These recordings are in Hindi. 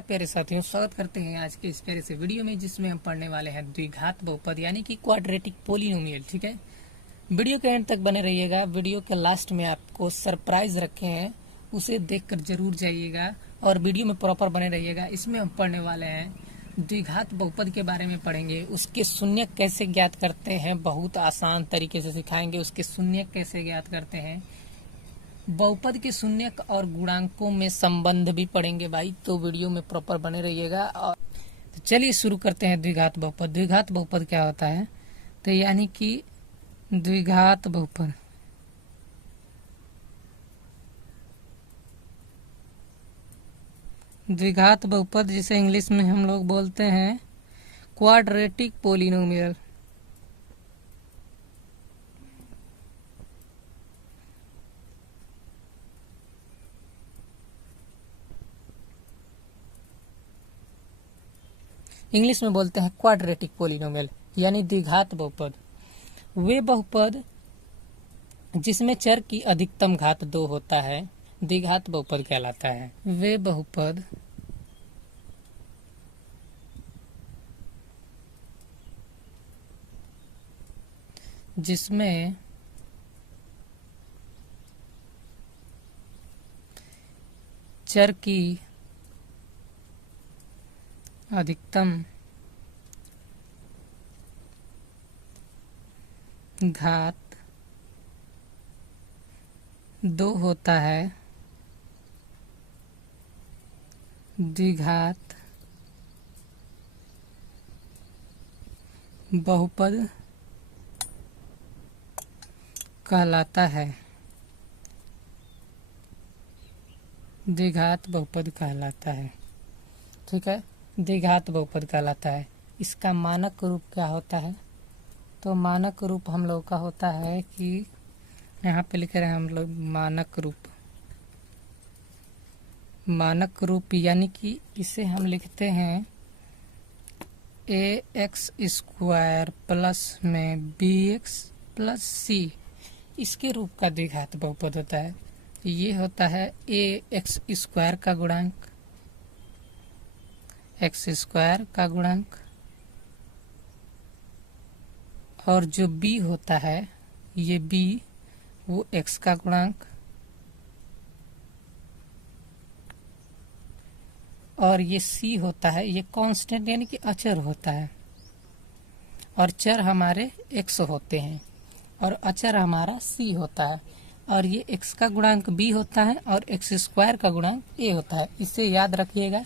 नमस्कार प्यारे साथियों, स्वागत करते हैं आज के इस प्यारे से वीडियो में जिसमें हम पढ़ने वाले हैं द्विघात बहुपद यानी कि क्वाड्रेटिक पोलिनोमियल। ठीक है, वीडियो के एंड तक बने रहिएगा। वीडियो के लास्ट में आपको सरप्राइज रखे हैं, उसे देखकर जरूर जाइएगा और वीडियो में प्रॉपर बने रहिएगा। इसमें हम पढ़ने वाले हैं द्विघात बहुपद के बारे में पढ़ेंगे। उसके शून्यक कैसे ज्ञात करते हैं, बहुत आसान तरीके से सिखाएंगे। उसके शून्यक कैसे ज्ञात करते हैं, बहुपद के शून्यक और गुणांकों में संबंध भी पढ़ेंगे भाई, तो वीडियो में प्रॉपर बने रहिएगा। और तो चलिए शुरू करते हैं द्विघात बहुपद। द्विघात बहुपद क्या होता है, तो यानी कि द्विघात बहुपद द्विघात बहुपद जिसे इंग्लिश में हम लोग बोलते हैं क्वाड्रेटिक पोलिनोमियल। इंग्लिश में बोलते हैं क्वाड्रेटिक पोलिनोमियल यानी द्विघात बहुपद। वे बहुपद जिसमें चर की अधिकतम घात 2 होता है द्विघात बहुपद कहलाता है। वे बहुपद जिसमें चर की अधिकतम घात 2 होता है द्विघात बहुपद कहलाता है। द्विघात बहुपद कहलाता है। ठीक है, द्विघात बहुपद कहलाता है। इसका मानक रूप क्या होता है, तो मानक रूप हम लोग का होता है कि यहाँ पे लिख रहे हैं हम लोग मानक रूप यानी कि इसे हम लिखते हैं ax² प्लस में bx प्लस c। इसके रूप का द्विघात बहुपद होता है। ये होता है ax² का गुणांक, x² का गुणांक, और जो b होता है ये b वो x का गुणांक, और ये c होता है ये कांस्टेंट यानी कि अचर होता है। और चर हमारे x होते हैं और अचर हमारा c होता है। और ये x का गुणांक b होता है और x² का गुणांक a होता है। इसे याद रखिएगा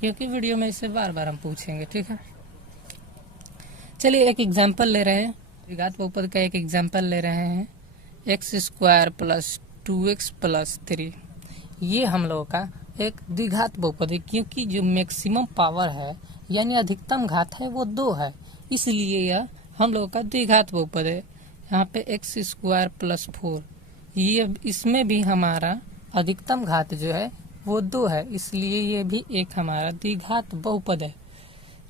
क्योंकि वीडियो में इसे बार बार हम पूछेंगे। ठीक है, चलिए एक एग्जांपल ले रहे हैं। द्विघात बहुपद का एक एग्जांपल ले रहे हैं x² प्लस 2x प्लस 3। ये हम लोगों का एक द्विघात बहुपद है क्योंकि जो मैक्सिमम पावर है यानी अधिकतम घात है वो 2 है, इसलिए यह हम लोगों का द्विघात बहुपद है। यहाँ पे x² प्लस 4, ये इसमें भी हमारा अधिकतम घात जो है वो 2 है, इसलिए ये भी एक हमारा द्विघात बहुपद है।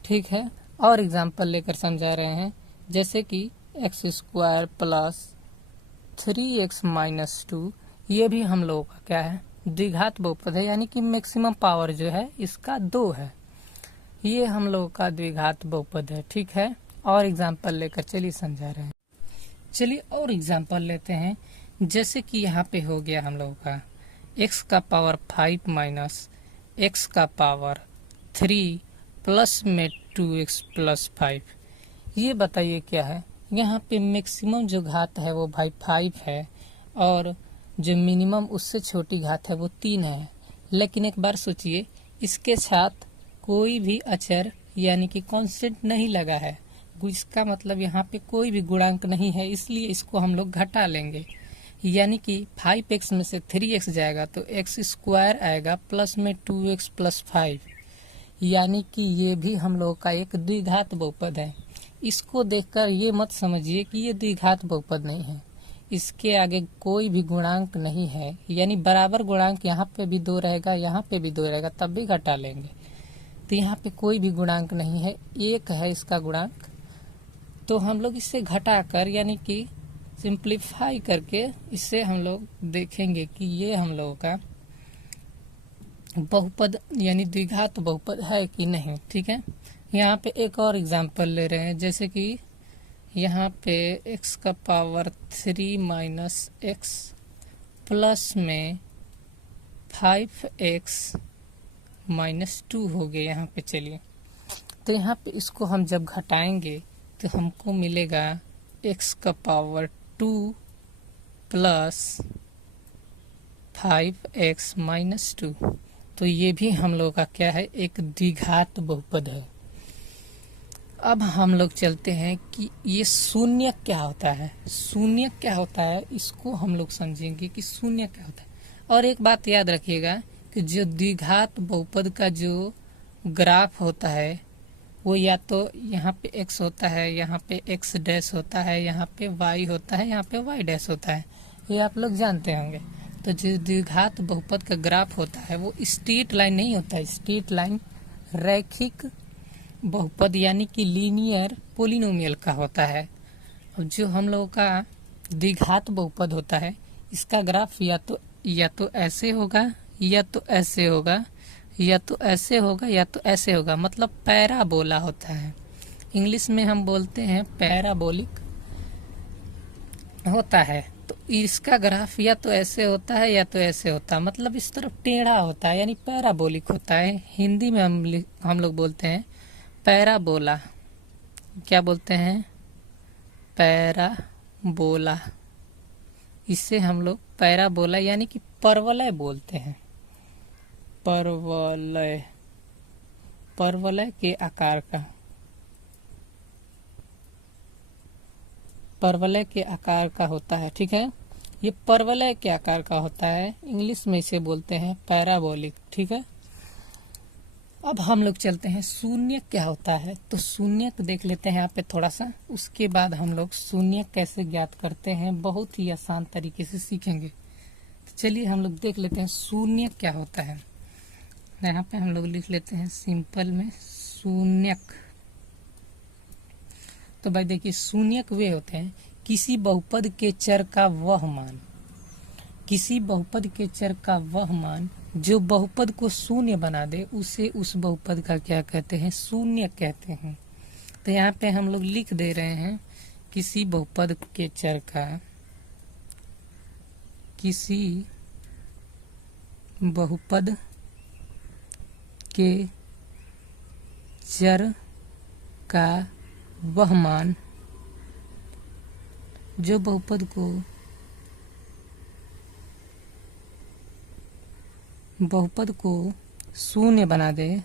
ठीक है, और एग्जांपल लेकर समझा रहे हैं, जैसे कि x² प्लस 3x माइनस 2, ये भी हम लोगों का क्या है द्विघात बहुपद है यानी कि मैक्सिमम पावर जो है इसका 2 है। ये हम लोगों का द्विघात बहुपद है। ठीक है, और एग्जांपल लेकर चलिए समझा रहे हैं। चलिए और एग्जांपल लेते हैं, जैसे कि यहाँ पे हो गया हम लोगों का x का पावर 5 माइनस x का पावर 3 प्लस में 2x प्लस 5। ये बताइए क्या है, यहाँ पे मैक्सिमम जो घात है वो भाई 5 है और जो मिनिमम उससे छोटी घात है वो 3 है। लेकिन एक बार सोचिए, इसके साथ कोई भी अचर यानी कि कांस्टेंट नहीं लगा है, इसका मतलब यहाँ पे कोई भी गुणांक नहीं है, इसलिए इसको हम लोग घटा लेंगे। यानी कि 5x में से 3x जाएगा तो x² आएगा प्लस में 2x प्लस 5, यानी कि ये भी हम लोग का एक द्विघात बहुपद है। इसको देखकर ये मत समझिए कि ये द्विघात बहुपद नहीं है, इसके आगे कोई भी गुणांक नहीं है, यानी बराबर गुणांक यहाँ पे भी 2 रहेगा, यहाँ पे भी 2 रहेगा, तब भी घटा लेंगे। तो यहाँ पे कोई भी गुणांक नहीं है, 1 है इसका गुणांक। तो हम लोग इससे घटाकर यानी कि सिंप्लीफाई करके इससे हम लोग देखेंगे कि ये हम लोगों का बहुपद यानी द्विघात बहुपद है कि नहीं। ठीक है, यहाँ पे एक और एग्जांपल ले रहे हैं, जैसे कि यहाँ पे x का पावर 3 माइनस एक्स प्लस में 5x माइनस 2 हो गए यहाँ पे। चलिए, तो यहाँ पे इसको हम जब घटाएंगे तो हमको मिलेगा x का पावर 2 प्लस 5x माइनस 2। तो ये भी हम लोग का क्या है, एक द्विघात बहुपद है। अब हम लोग चलते हैं कि ये शून्य क्या होता है। शून्य क्या होता है इसको हम लोग समझेंगे कि शून्य क्या होता है। और एक बात याद रखिएगा कि जो द्विघात बहुपद का जो ग्राफ होता है वो या तो यहाँ पे x होता है, यहाँ पे x डैश होता है, यहाँ पे y होता है, यहाँ पे y डैश होता है, ये आप लोग जानते होंगे। तो जो द्विघात बहुपद का ग्राफ होता है वो स्ट्रेट लाइन नहीं होता है, स्ट्रेट लाइन रैखिक बहुपद यानी कि लीनियर पोलिनोमियल का होता है। और जो हम लोगों का द्विघात बहुपद होता है इसका ग्राफ या तो ऐसे होगा, या तो ऐसे होगा, या तो ऐसे होगा, या तो ऐसे होगा, मतलब पैराबोला होता है। इंग्लिश में हम बोलते हैं पैराबोलिक होता है। तो इसका ग्राफ या तो ऐसे होता है या तो ऐसे होता है, मतलब इस तरफ टेढ़ा होता है यानी पैराबोलिक होता है। हिंदी में हम लोग बोलते हैं पैराबोला। क्या बोलते हैं? पैराबोला। इससे हम लोग पैराबोला यानी कि परवलय बोलते हैं। परवलय, परवलय के आकार का, परवलय के आकार का होता है। ठीक है, ये परवलय के आकार का होता है, इंग्लिश में इसे बोलते हैं पैराबोलिक। ठीक है, अब हम लोग चलते हैं शून्य क्या होता है। तो शून्य देख लेते हैं यहाँ पे थोड़ा सा, उसके बाद हम लोग शून्य कैसे ज्ञात करते हैं बहुत ही आसान तरीके से सीखेंगे। तो चलिए हम लोग देख लेते हैं शून्य क्या होता है। यहाँ पे हम लोग लिख लेते हैं सिंपल में शून्यक। तो भाई देखिए, शून्यक वे होते हैं किसी बहुपद के चर का वह मान, किसी बहुपद के चर का वह मान जो बहुपद को शून्य बना दे उसे उस बहुपद का क्या कहते हैं, शून्य कहते हैं। तो यहाँ पे हम लोग लिख दे रहे हैं किसी बहुपद के चर का, किसी बहुपद के चर का वह मान जो बहुपद को शून्य बना दे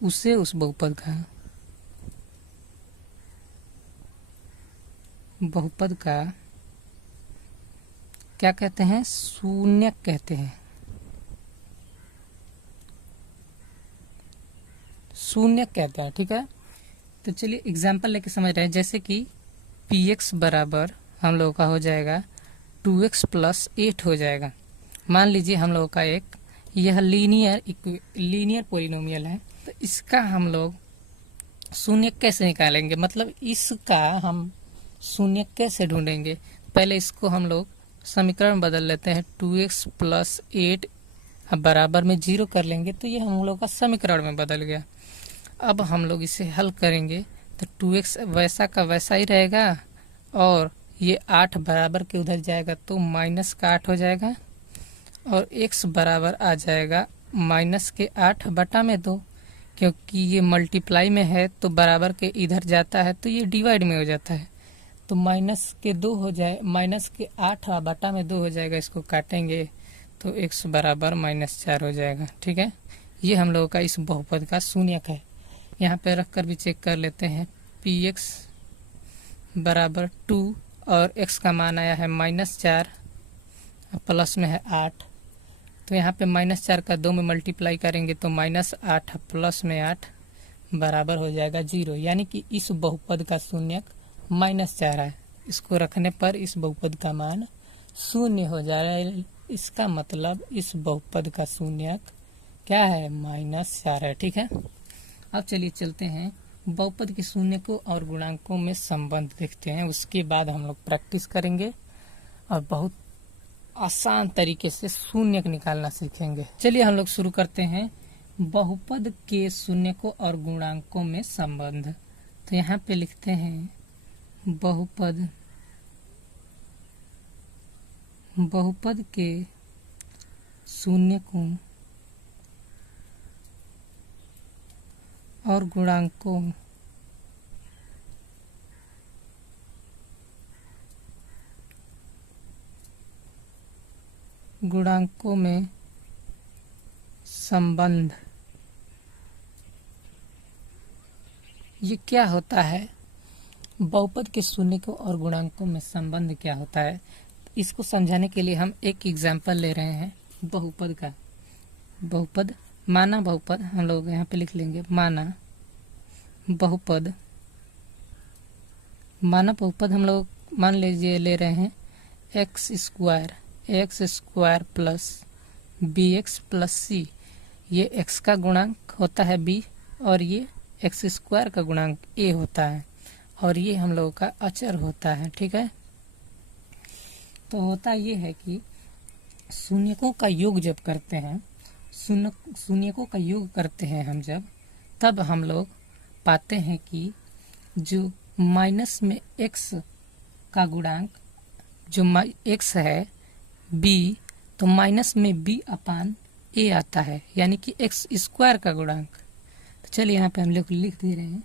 उसे उस बहुपद का क्या कहते हैं, शून्यक कहते हैं। शून्यक कहते हैं। ठीक है, तो चलिए एग्जाम्पल लेके समझ रहे हैं। जैसे कि px बराबर हम लोगों का हो जाएगा 2x प्लस 8 हो जाएगा। मान लीजिए हम लोगों का एक यह लीनियर पोलिनोमियल है। तो इसका हम लोग शून्य कैसे निकालेंगे, मतलब इसका हम शून्य कैसे ढूंढेंगे। पहले इसको हम लोग समीकरण बदल लेते हैं। 2x प्लस 8 बराबर में 0 कर लेंगे तो ये हम लोग का समीकरण में बदल गया। अब हम लोग इसे हल करेंगे तो 2x वैसा का वैसा ही रहेगा और ये 8 बराबर के उधर जाएगा तो माइनस का 8 हो जाएगा और x बराबर आ जाएगा माइनस के 8 बटा में 2, क्योंकि ये मल्टीप्लाई में है तो बराबर के इधर जाता है तो ये डिवाइड में हो जाता है। तो माइनस के 2 हो जाए, माइनस के 8 बटा में 2 हो जाएगा। इसको काटेंगे तो x बराबर -4 हो जाएगा। ठीक है, ये हम लोगों का इस बहुपद का शून्यक है। यहाँ पे रख कर भी चेक कर लेते हैं। px बराबर 2 और x का मान आया है -4 प्लस में है 8। तो यहाँ पे -4 का 2 में मल्टीप्लाई करेंगे तो -8 प्लस में 8 बराबर हो जाएगा 0, यानी कि इस बहुपद का शून्यक -4 है। इसको रखने पर इस बहुपद का मान 0 हो जाएगा। इसका मतलब इस बहुपद का शून्यक क्या है, -4 है। ठीक है, अब चलिए चलते हैं बहुपद के शून्यकों और गुणांकों में संबंध देखते हैं। उसके बाद हम लोग प्रैक्टिस करेंगे और बहुत आसान तरीके से शून्य निकालना सीखेंगे। चलिए हम लोग शुरू करते हैं बहुपद के शून्यकों और गुणांकों में संबंध। तो यहाँ पे लिखते हैं बहुपद के शून्यकों और गुणांकों में संबंध। ये क्या होता है? बहुपद के शून्यकों और गुणांकों में संबंध क्या होता है, इसको समझाने के लिए हम एक एग्जाम्पल ले रहे हैं बहुपद का। माना बहुपद हम लोग यहाँ पे लिख लेंगे। माना बहुपद हम लोग मान लीजिए ले रहे हैं X square plus B X plus C. ये एक्स का गुणांक होता है बी और ये एक्स स्क्वायर का गुणांक ए होता है और ये हम लोगों का अचर होता है। ठीक है, तो होता ये है कि शून्यकों का योग जब करते हैं, शून्यकों का योग करते हैं हम जब, तब हम लोग पाते हैं कि जो माइनस में एक्स का गुणांक जो एक्स है बी, तो माइनस में बी अपान ए आता है, यानी कि एक्स स्क्वायर का गुणांक। तो चलिए यहाँ पे हम लोग लिख दे रहे हैं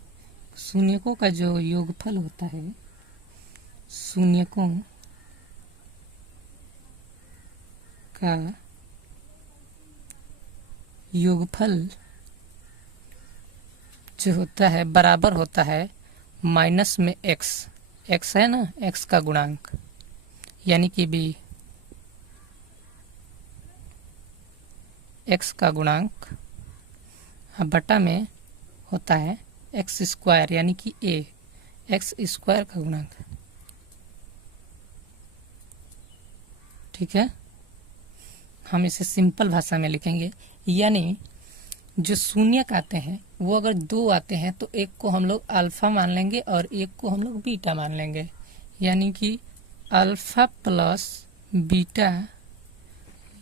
शून्यकों का जो योगफल होता है, शून्यकों का योगफल जो होता है बराबर होता है माइनस में एक्स है ना, एक्स का गुणांक यानी कि बी, एक्स का गुणांक बटा में होता है एक्स स्क्वायर यानी कि ए, एक्स स्क्वायर का गुणांक। ठीक है, हम इसे सिंपल भाषा में लिखेंगे, यानी जो शून्यक आते हैं वो अगर दो आते हैं तो एक को हम लोग अल्फा मान लेंगे और एक को हम लोग बीटा मान लेंगे, यानी कि अल्फा प्लस बीटा,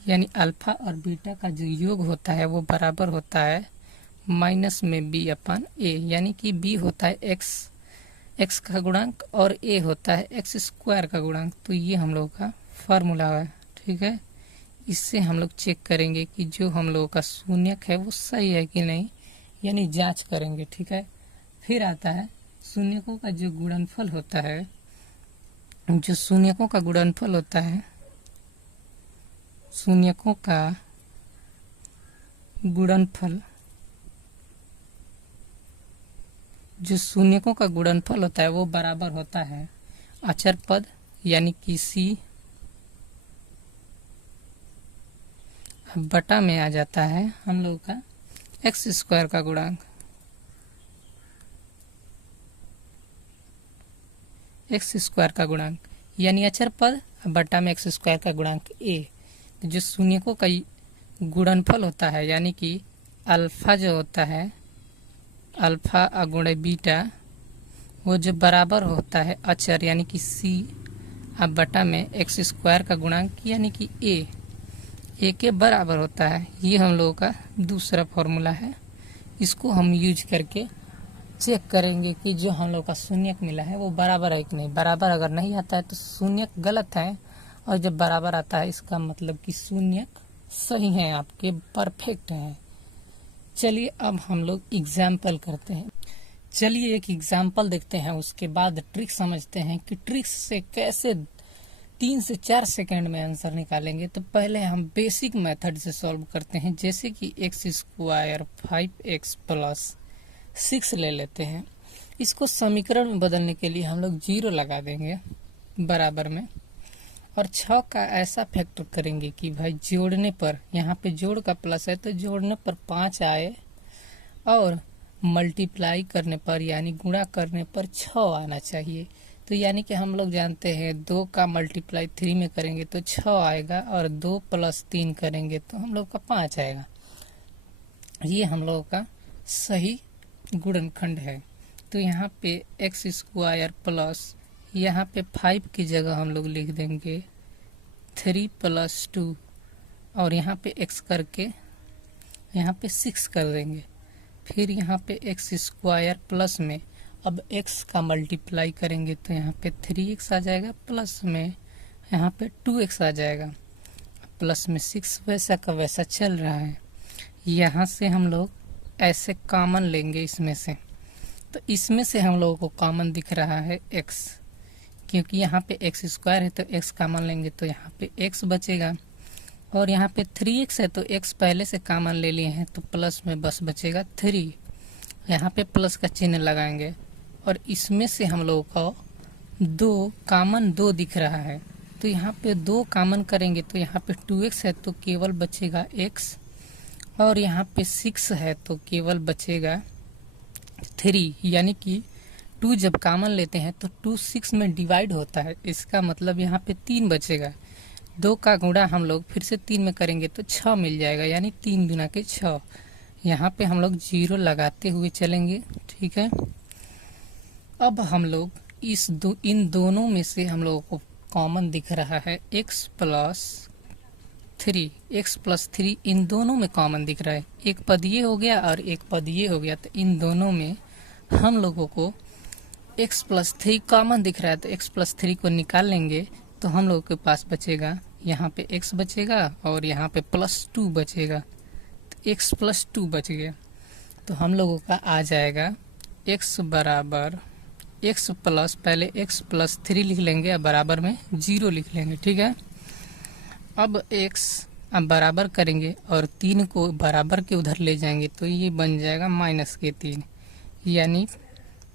यानी अल्फा और बीटा का जो योग होता है वो बराबर होता है माइनस में बी अपान ए, यानी कि बी होता है एक्स का गुणांक और ए होता है एक्स स्क्वायर का गुणांक। तो ये हम लोग का फार्मूला है। ठीक है, इससे हम लोग चेक करेंगे कि जो हम लोगों का शून्यक है वो सही है कि नहीं, यानी जांच करेंगे। ठीक है, फिर आता है शून्यकों का जो गुणनफल होता है, जो शून्यकों का गुणनफल होता है, शून्यकों का गुणनफल, जो शून्यकों का गुणनफल होता है वो बराबर होता है अचर पद यानी कि सी बटा में आ जाता है हम लोग का एक्स स्क्वायर का गुणांक, एक्स स्क्वायर का गुणांक यानी अचर पद बटा में एक्स स्क्वायर का गुणांक ए। जो शून्यकों का गुणनफल होता है यानी कि अल्फा जो होता है, अल्फा अगुणे बीटा, वो जो बराबर होता है अचर यानी कि सी अब बटा में एक्स स्क्वायर का गुणांक यानी कि ए के बराबर होता है। ये हम लोगों का दूसरा फॉर्मूला है। इसको हम यूज करके चेक करेंगे कि जो हम लोग का शून्यक मिला है वो बराबर है कि नहीं। बराबर अगर नहीं आता है तो शून्यक गलत है, और जब बराबर आता है इसका मतलब कि शून्यक सही है, आपके परफेक्ट है। चलिए अब हम लोग एग्जाम्पल करते हैं। चलिए एक एग्जाम्पल देखते हैं, उसके बाद ट्रिक समझते हैं कि ट्रिक्स से कैसे 3 से 4 सेकंड में आंसर निकालेंगे। तो पहले हम बेसिक मेथड से सॉल्व करते हैं, जैसे कि एक्स स्क्वायर 5x प्लस 6 ले लेते हैं। इसको समीकरण में बदलने के लिए हम लोग 0 लगा देंगे बराबर में, और 6 का ऐसा फैक्टर करेंगे कि भाई जोड़ने पर, यहाँ पे जोड़ का प्लस है तो जोड़ने पर 5 आए, और मल्टीप्लाई करने पर यानी गुणा करने पर 6 आना चाहिए। तो यानी कि हम लोग जानते हैं 2 का मल्टीप्लाई 3 में करेंगे तो 6 आएगा, और 2 + 3 करेंगे तो हम लोग का 5 आएगा। ये हम लोगों का सही गुणनखंड है। तो यहाँ पे एक्स स्क्वायर प्लस, यहाँ पे 5 की जगह हम लोग लिख देंगे 3 + 2 और यहाँ पे x करके यहाँ पे 6 कर देंगे। फिर यहाँ पे x² प्लस में अब x का मल्टीप्लाई करेंगे तो यहाँ पे 3x आ जाएगा, प्लस में यहाँ पे 2x आ जाएगा, प्लस में 6 वैसा का वैसा चल रहा है। यहाँ से हम लोग ऐसे कॉमन लेंगे इसमें से, तो इसमें से हम लोगों को कॉमन दिख रहा है x, क्योंकि यहाँ पे x² है तो x कॉमन लेंगे तो यहाँ पे x बचेगा, और यहाँ पे 3x है तो x पहले से कॉमन ले लिए हैं तो प्लस में बस बचेगा 3। यहाँ पे प्लस का चिन्ह लगाएंगे और इसमें से हम लोगों को 2 कॉमन 2 दिख रहा है, तो यहाँ पे 2 कॉमन करेंगे तो यहाँ पे 2x है तो केवल बचेगा x, और यहाँ पे 6 है तो केवल बचेगा 3। यानी कि 2 जब कॉमन लेते हैं तो 2 6 में डिवाइड होता है, इसका मतलब यहाँ पे 3 बचेगा। 2 का गुणा हम लोग फिर से 3 में करेंगे तो 6 मिल जाएगा, यानी 3 दूना के 6। यहाँ पे हम लोग 0 लगाते हुए चलेंगे, ठीक है। अब हम लोग इन दोनों में से हम लोगों को कॉमन दिख रहा है x + 3 इन दोनों में कॉमन दिख रहा है। एक पद ये हो गया और एक पद ये हो गया, तो इन दोनों में हम लोगों को x + 3 कॉमन दिख रहा है, तो x + 3 को निकाल लेंगे तो हम लोगों के पास बचेगा, यहाँ पे x बचेगा और यहाँ पे +2 बचेगा, तो x + 2 बच गया। तो हम लोगों का आ जाएगा x बराबर x प्लस, पहले x + 3 लिख लेंगे और बराबर में 0 लिख लेंगे, ठीक है। अब x अब बराबर करेंगे और 3 को बराबर के उधर ले जाएंगे तो ये बन जाएगा -3, यानी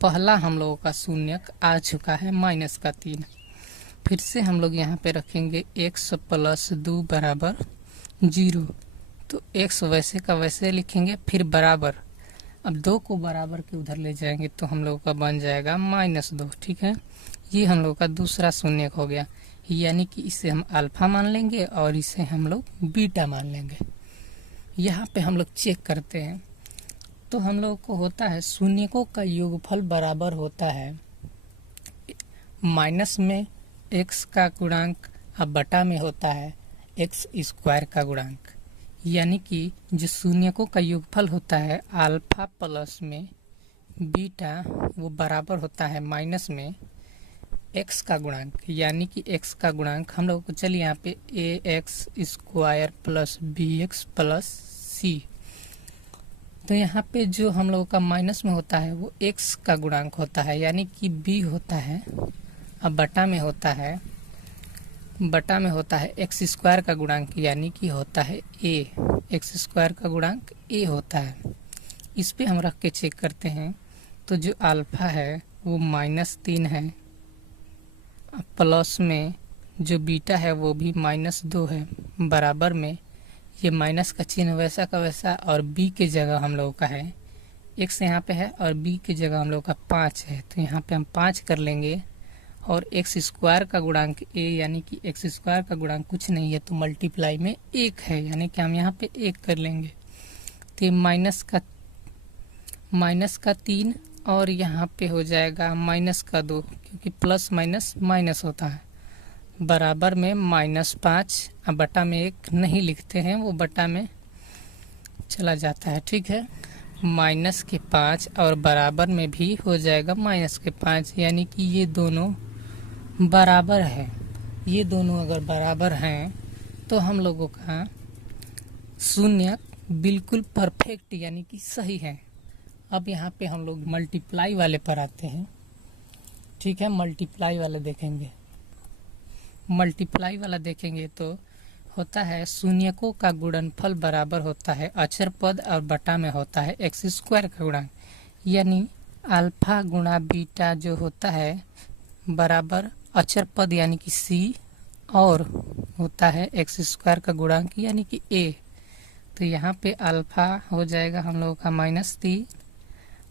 पहला हम लोगों का शून्यक आ चुका है -3। फिर से हम लोग यहाँ पे रखेंगे x + 2 बराबर 0, तो x वैसे का वैसे लिखेंगे, फिर बराबर, अब 2 को बराबर के उधर ले जाएंगे तो हम लोगों का बन जाएगा -2, ठीक है। ये हम लोग का दूसरा शून्यक हो गया, यानी कि इसे हम अल्फा मान लेंगे और इसे हम लोग बीटा मान लेंगे। यहाँ पे हम लोग चेक करते हैं तो हम लोगों को होता है शून्यकों का योगफल बराबर होता है माइनस में x का गुणांक अब बटा में होता है x² का गुणांक, यानी कि जो शून्यकों का योगफल होता है अल्फा प्लस में बीटा वो बराबर होता है माइनस में x का गुणांक, यानी कि x का गुणांक हम लोग को चलिए यहाँ पे ax² + bx + c, तो यहाँ पे जो हम लोगों का माइनस में होता है वो x का गुणांक होता है, यानी कि b होता है, अब बटा में होता है x² का गुणांक, यानी कि होता है a, x² का गुणांक a होता है। इस पे हम रख के चेक करते हैं तो जो अल्फा है वो -3 है, प्लस में जो बीटा है वो भी -2 है, बराबर में ये माइनस का चिन्ह वैसा का वैसा, और b के जगह हम लोगों का है x यहाँ पे है और b के जगह हम लोग का 5 है, तो यहाँ पे हम 5 कर लेंगे, और x² का गुणांक a, यानी कि x² का गुणांक कुछ नहीं है तो मल्टीप्लाई में 1 है, यानी कि हम यहाँ पे 1 कर लेंगे, तो ये माइनस का 3 और यहाँ पे हो जाएगा -2, क्योंकि प्लस माइनस माइनस होता है, बराबर में -5, अब बटा में 1 नहीं लिखते हैं, वो बटा में चला जाता है, ठीक है। -5 और बराबर में भी हो जाएगा -5, यानी कि ये दोनों बराबर है। ये दोनों अगर बराबर हैं तो हम लोगों का शून्यक बिल्कुल परफेक्ट यानी कि सही है। अब यहाँ पे हम लोग मल्टीप्लाई वाले पर आते हैं, ठीक है। मल्टीप्लाई वाला देखेंगे तो होता है शून्यकों का गुणनफल बराबर होता है अचर पद और बटा में होता है x² का गुणांक, यानी अल्फा गुणा बीटा जो होता है बराबर अचर पद यानी कि c और होता है x² का गुणांक यानी कि a। तो यहाँ पे अल्फा हो जाएगा हम लोगों का -3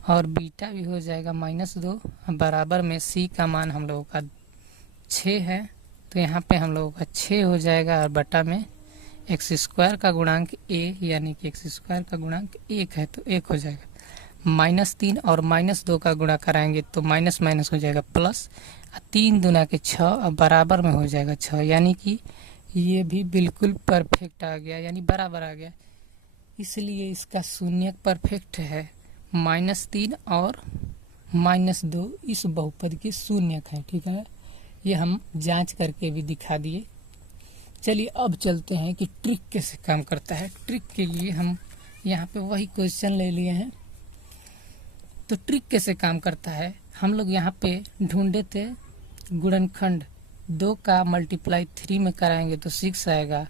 और बीटा भी हो जाएगा -2, बराबर में c का मान हम लोगों का 6 है, तो यहाँ पे हम लोगों का 6 हो जाएगा, और बटा में x² का गुणांक a यानी कि x² का गुणांक 1 है तो 1 हो जाएगा। -3 और -2 का गुणा कराएंगे तो माइनस माइनस हो जाएगा प्लस, 3 दूना के 6 और बराबर में हो जाएगा 6, यानी कि ये भी बिल्कुल परफेक्ट आ गया, यानी बराबर आ गया। इसलिए इसका शून्यक परफेक्ट है। -3 और -2 इस बहुपद के शून्यक है। ठीक है, ये हम जांच करके भी दिखा दिए। चलिए अब चलते हैं कि ट्रिक कैसे काम करता है। ट्रिक के लिए हम यहाँ पे वही क्वेश्चन ले लिए हैं। तो ट्रिक कैसे काम करता है, हम लोग यहाँ पे ढूंढे थे गुणनखंड। 2 का मल्टीप्लाई 3 में कराएंगे तो 6 आएगा,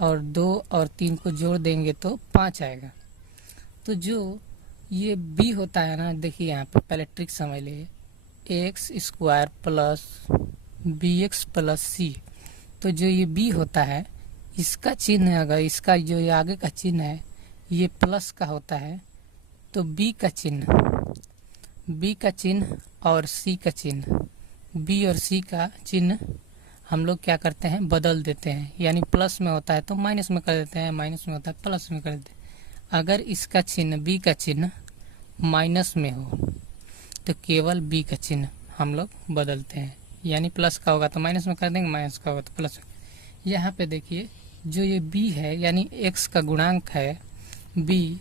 और 2 और 3 को जोड़ देंगे तो 5 आएगा। तो जो ये b होता है ना, देखिए यहाँ पे पहले ट्रिक समझ लीजिए। x² plus bx plus c। तो जो ये b होता है, इसका चिन्ह अगर इसका जो ये आगे का चिन्ह है ये प्लस का होता है, तो b का चिन्ह और c का चिन्ह, b और c का चिन्ह हम लोग क्या करते हैं, बदल देते हैं। यानी प्लस में होता है तो माइनस में कर देते हैं, माइनस में होता है प्लस में कर देते हैं। अगर इसका चिन्ह b का चिन्ह माइनस में हो तो केवल b का चिन्ह हम लोग बदलते हैं। यानी प्लस का होगा तो माइनस में कर देंगे, माइनस का होगा तो प्लस में। यहाँ पे देखिए जो ये b है यानी x का गुणांक है b,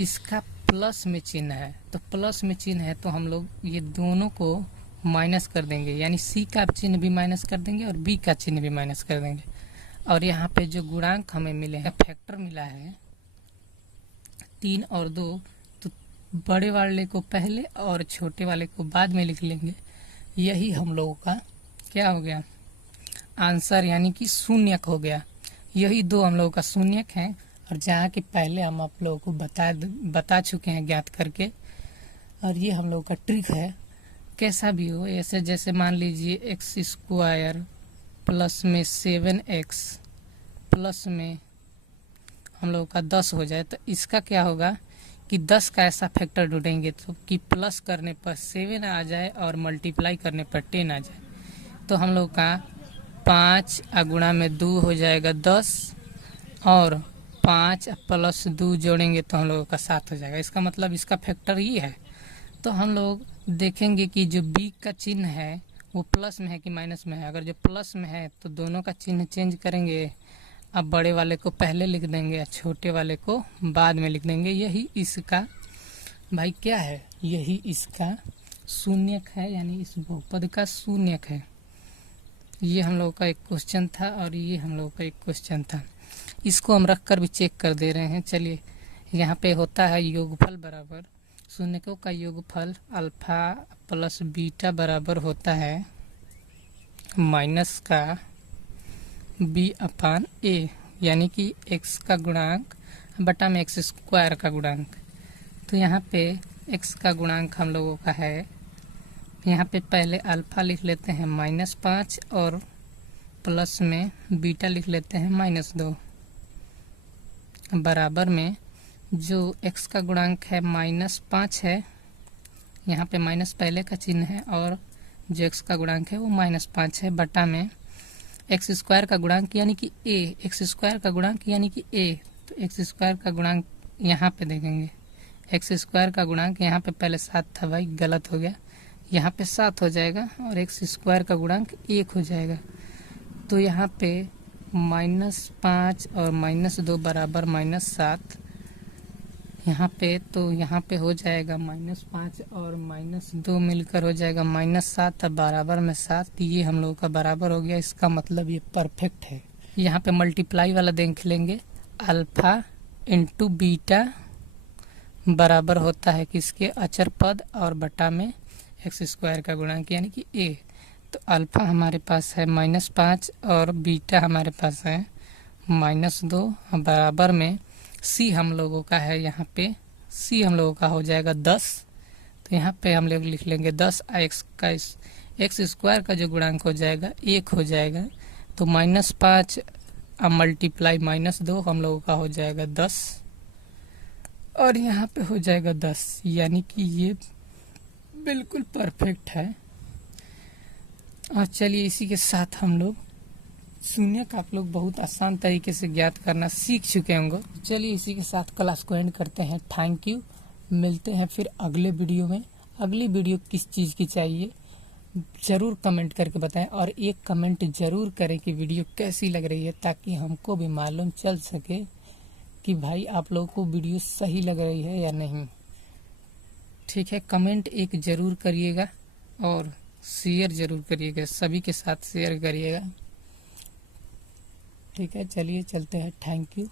इसका प्लस में चिन्ह है। तो प्लस में चिन्ह है तो हम लोग ये दोनों को माइनस कर देंगे, यानी c का चिन्ह भी माइनस कर देंगे और b का चिन्ह भी माइनस कर देंगे। और यहाँ पे जो गुणांक हमें मिले हैं, फैक्टर मिला है 3 और 2, तो बड़े वाले को पहले और छोटे वाले को बाद में लिख लेंगे। यही हम लोगों का क्या हो गया, आंसर यानी कि शून्यक हो गया। यही 2 हम लोगों का शून्यक है। और जहाँ कि पहले हम आप लोगों को बता चुके हैं ज्ञात करके। और ये हम लोगों का ट्रिक है। कैसा भी हो, ऐसे जैसे मान लीजिए x² प्लस में 7x प्लस में हम लोगों का 10 हो जाए, तो इसका क्या होगा कि 10 का ऐसा फैक्टर ढूंढेंगे तो कि प्लस करने पर 7 आ जाए और मल्टीप्लाई करने पर 10 आ जाए। तो हम लोग का 5 गुणा में 2 हो जाएगा 10, और 5 प्लस 2 जोड़ेंगे तो हम लोगों का 7 हो जाएगा। इसका मतलब इसका फैक्टर ये है। तो हम लोग देखेंगे कि जो b का चिन्ह है वो प्लस में है कि माइनस में है। अगर जो प्लस में है तो दोनों का चिन्ह चेंज करेंगे। अब बड़े वाले को पहले लिख देंगे और छोटे वाले को बाद में लिख देंगे। यही इसका भाई क्या है, यही इसका शून्यक है, यानी इस बहुपद का शून्यक है। ये हम लोगों का एक क्वेश्चन था और ये हम लोगों का एक क्वेश्चन था। इसको हम रख कर भी चेक कर दे रहे हैं। चलिए, यहाँ पे होता है योगफल बराबर शून्यकों का योगफल अल्फा प्लस बीटा बराबर होता है माइनस का b/a, यानी कि x का गुणांक बटा में x² का गुणांक। तो यहाँ पे x का गुणांक हम लोगों का है, यहाँ पे पहले अल्फा लिख लेते हैं -5 और प्लस में बीटा लिख लेते हैं -2, बराबर में जो x का गुणांक है -5 है, यहाँ पे माइनस पहले का चिन्ह है, और जो x का गुणांक है वो -5 है, बटा में x² का गुणांक यानी कि a, x² का गुणांक यानी कि a। तो x² का गुणांक यहाँ पे देखेंगे, x² का गुणांक यहाँ पे पहले 7 था, भाई गलत हो गया, यहाँ पे 7 हो जाएगा और x² का गुणांक 1 हो जाएगा। तो यहाँ पे -5 और -2 बराबर -7, यहाँ पे तो यहाँ पे हो जाएगा -5 और -2 मिलकर हो जाएगा -7, बराबर में 7। ये हम लोगों का बराबर हो गया। इसका मतलब ये परफेक्ट है। यहाँ पे मल्टीप्लाई वाला देख लेंगे, अल्फा इंटू बीटा बराबर होता है किसके, अचर पद और बटा में x² का गुणांक यानी कि a। तो अल्फा हमारे पास है -5 और बीटा हमारे पास है -2, बराबर में c हम लोगों का है, यहाँ पे c हम लोगों का हो जाएगा 10। तो यहाँ पे हम लोग लिख लेंगे 10, x² का जो गुणांक हो जाएगा 1 हो जाएगा। तो -5 मल्टीप्लाई -2 हम लोगों का हो जाएगा 10, और यहाँ पे हो जाएगा 10, यानी कि ये बिल्कुल परफेक्ट है। और चलिए इसी के साथ हम लोग शून्यक आप लोग बहुत आसान तरीके से ज्ञात करना सीख चुके होंगे। चलिए इसी के साथ क्लास को एंड करते हैं। Thank you. मिलते हैं फिर अगले वीडियो में। अगली वीडियो किस चीज़ की चाहिए ज़रूर कमेंट करके बताएं, और एक कमेंट ज़रूर करें कि वीडियो कैसी लग रही है, ताकि हमको भी मालूम चल सके कि भाई आप लोगों को वीडियो सही लग रही है या नहीं। ठीक है, कमेंट एक ज़रूर करिएगा और शेयर ज़रूर करिएगा, सभी के साथ शेयर करिएगा। ठीक है, चलिए चलते हैं। Thank you.